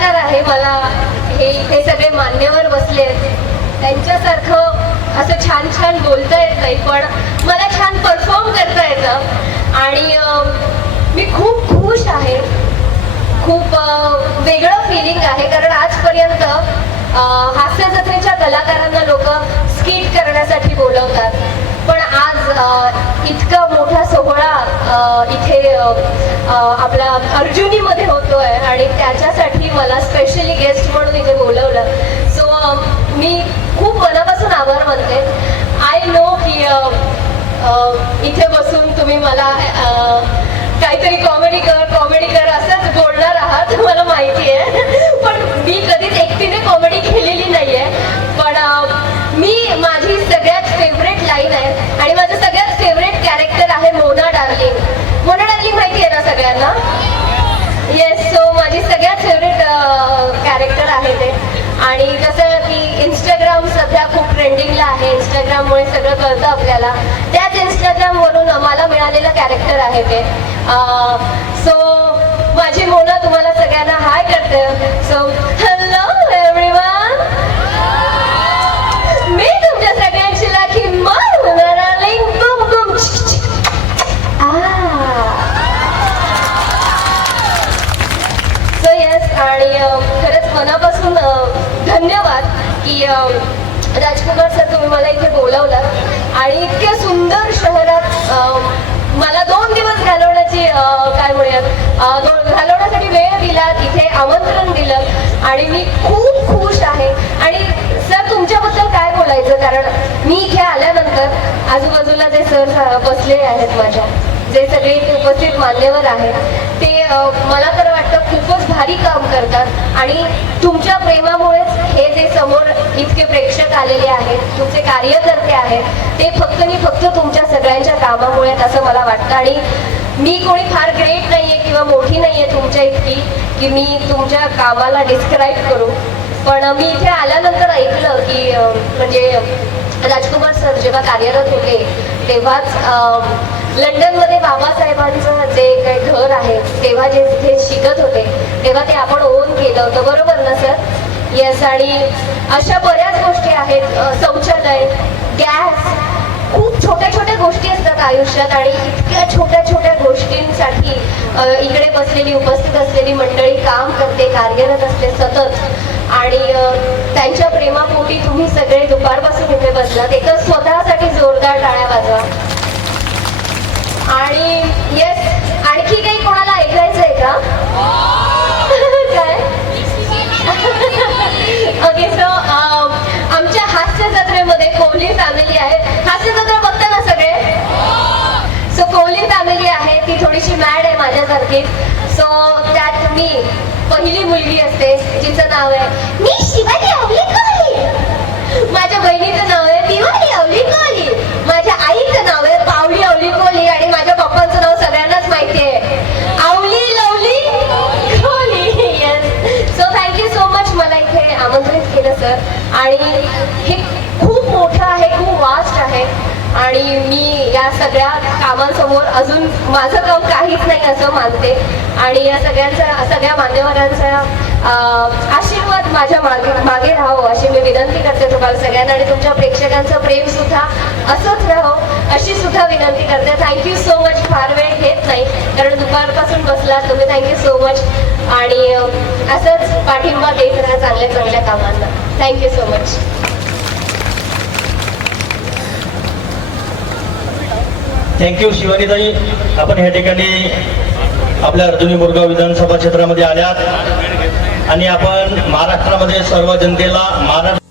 कलाकार आहे मला. हे इथे सगळे मान्यवर बसले त्यांच्यासारखं असं छान छान बोलता येत नाही पण मला छान परफॉर्म करता येतं. आणि मी खूप खुश आहे. खूप वेगळं फिलिंग आहे कारण आजपर्यंत हास्य जत्रे इथे अं, अं, आपला अर्जुनीमध्ये होतोय आणि त्याच्यासाठी मला स्पेशली गेस्ट म्हणून इथे बोलवलं. सो मी खूप मनापासून आभार मानते. आय नो की इथे बसून तुम्ही मला काहीतरी कॉमेडी कर कॉमेडी कर असंच बोलणार आहात मला माहिती आहे पण मी कधीच एकटीने कॉमेडी केलेली नाहीये पण अं, मी माझी सगळ्यात फेवरेट लाईन आहे आणि माझं सगळ्यात फेवरेट कॅरेक्टर आहे मोना डार्लिंग मोना डार्लिंग माहिती आहे ना सगळ्यांना येस सो माझी सगळ्यात फेवरेट कॅरेक्टर आहे ते. आणि कसं की इंस्टाग्राम सध्या खूप ट्रेंडिंगला आहे. इंस्टाग्राममुळे सगळं कळतं आपल्याला. त्याच इंस्टाग्रामवरून मला मिळालेलं कॅरेक्टर आहे ते. सो माझी मोना तुम्हाला सगळ्यांना हाय करते. सो हॅलो एव्हरीवन मी तुमच्या सगळ्यांची लाखी मान डार्लिंग बम बम सो येस आणि अ, खरंच मनापासून अ, धन्यवाद की राजकुमार सर तुम्ही मला इथे बोलवलं आणि इतक्या सुंदर शहरात मला दोन दिवस घालवण्याची काय म्हणूयात घालवण्यासाठी वेळ दिला इथे आमंत्रण दिलं आणि मी खूप खुश आहे. आणि सर तुमच्याबद्दल काय बोलायचं? कारण मी इथे आल्यानंतर आजूबाजूला जे सर बसले आहेत माझ्या जे सगळे इथे उपस्थित मान्यवर आहेत ते मला तर वाटतं खूपच भारी काम करतात. आणि तुमच्या प्रेमामुळेच हे जे समोर इतके प्रेक्षक आलेले आहेत तुमचे कार्यकर्ते आहेत ते फक्त आणि फक्त तुमच्या सगळ्यांच्या कामामुळे आहेत असं मला वाटतं. आणि मी कोणी फार ग्रेट नाहीये किंवा मोठी नाहीये तुमच्या इतकी की मी तुमच्या कामाला डिस्क्राईब करू. पण मी इथे आल्यानंतर ऐकलं की म्हणजे राजकुमार सर जेव्हा कार्यरत होते तेव्हाच लंडनमध्ये बाबासाहेबांचं जे काही घर आहे तेव्हा जे तिथे शिकत होते तेव्हा ते आपण ओन केलं होतं. बरोबर ना सर येस आणि अशा बऱ्याच गोष्टी आहेत शौचालय गॅस खूप छोट्या छोट्या गोष्टी असतात आयुष्यात आणि इतक्या छोट्या छोट्या गोष्टींसाठी इकडे बसलेली उपस्थित असलेली मंडळी काम करते कार्यरत असते सतत. आणि त्यांच्या प्रेमापोटी तुम्ही सगळे दुपारपासून इथे बसलात. एकच स्वतः जोरदार टाळ्या वाजवा. आणि येस आणखी काही कोणाला ऐकायचंय का? काय? ओके सो um, आमच्या हास्य जत्रेमध्ये कोहली फॅमिली आहे. हास्य जत्रा बघता ना सगळे? सो कोहली फॅमिली आहे. ती थोडीशी मॅड आहे माझ्यासारखी. सो त्यात मी पहिली मुलगी असते जिचं नाव आहे मी शिवाजी माझ्या बहिणीचं नाव आहे दिवाळी इथे आमंत्रित केलं सर. आणि हे खूप मोठं आहे खूप वास्ट आहे आणि मी या सगळ्या कामांसमोर अजून माझं काम काहीच नाही असं मानते. आणि या सगळ्यांचा सगळ्या मान्यवरांचा आशीर्वाद माझ्या मागे मागे राहावं अशी मी विनंती करते तुम्हाला सगळ्यांना आणि तुमच्या प्रेक्षकांचं प्रेम सुद्धा असंच राहावं अशी सुद्धा विनंती करते. थँक्यू सो मच फार वेळ घेत नाही कारण दुपारपासून बसला तुम्ही. थँक्यू सो मच आणि असंच पाठिंबा देत राहा चांगल्या चांगल्या कामांना. Thank you so much thank you Shivanitai. आपण ह्या ठिकाणी आपल्या अर्जुनी मुरगाव विधानसभा क्षेत्रामध्ये आल्यात. आणि आपण महाराष्ट्रामध्ये सर्व जनतेला महाराष्ट्र